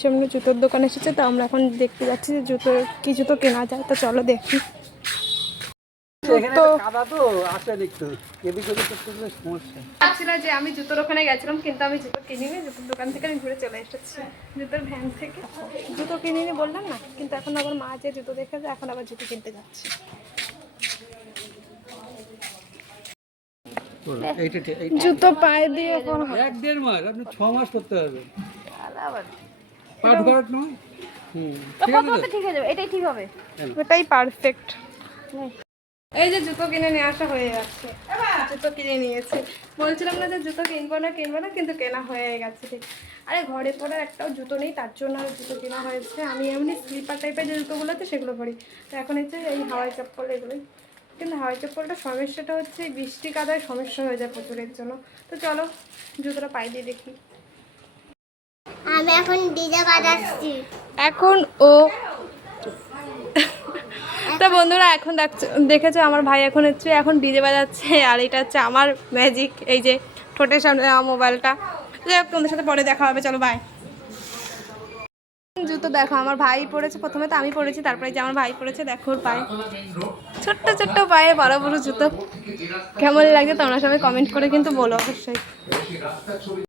সামনে জুতোর দোকান এসেছে, তো আমরা এখন দেখতে যাচ্ছি যে কি জুতো কেনা যায়। তো চলো দেখি। যে আমি জুতোর ওখানে গেছিলাম, কিন্তু আমি জুতো কিনিনি। জুতোর দোকান থেকে আমি ঘুরে চলে এসেছি, জুতোর ভ্যান থেকে। জুতো কিনিনি বললাম না, কিন্তু এখন আবার মা যে জুতো দেখেছে, এখন আবার জুতো কিনতে যাচ্ছি। জুতো পায়ে দিয়ে 1-1.5 মাস, আপনি 6 মাস করতে পারবেন। ঠিক আছে, এটাই ঠিক হবে, এটাই পারফেক্ট। এই যে জুতো কিনে নিয়ে আসা হয়ে যাচ্ছে, জুতো কিনে নিয়েছি। বলছিলাম না যে জুতো কিনবো না, কিন্তু কেনা হয়ে গেছে। ঠিক, আরে ঘরে পরার একটাও জুতো নেই, তার জন্য আর জুতো কেনা হয়েছে। আমি এমনি স্লিপার টাইপের যে জুতোগুলো আছে সেগুলো পরি, তো এখন হচ্ছে এই হাওয়াই চপ্পল এগুলোই। কিন্তু হাওয়াই চপ্পলটা সমস্যাটা হচ্ছে বৃষ্টি কাদায় সমস্যা হয়ে যায় প্রচুরের জন্য। তো চলো জুতোটা পাই দিয়ে দেখি। আমি এখন ডিজে বাজাচ্ছি। এখন ও তো বন্ধুরা এখন দেখেছো আমার ভাই এখন ডিজে বাজাচ্ছে, আর এটা হচ্ছে আমার ম্যাজিক, এই যে ঠোঁটের সামনে মোবাইলটা। যাই হোক, তোমাদের সাথে পরে দেখা হবে, চলো বাই। জুতো দেখো আমার ভাই পরেছে, প্রথমে তো আমি পরেছি, তারপরে যে আমার ভাই পরেছে। দেখো ওর পায়ে, ছোট্ট ছোট্ট পায়ে বড় বড় জুতো। কেমন লাগছে তোমরা সবাই কমেন্ট করে কিন্তু বলো অবশ্যই।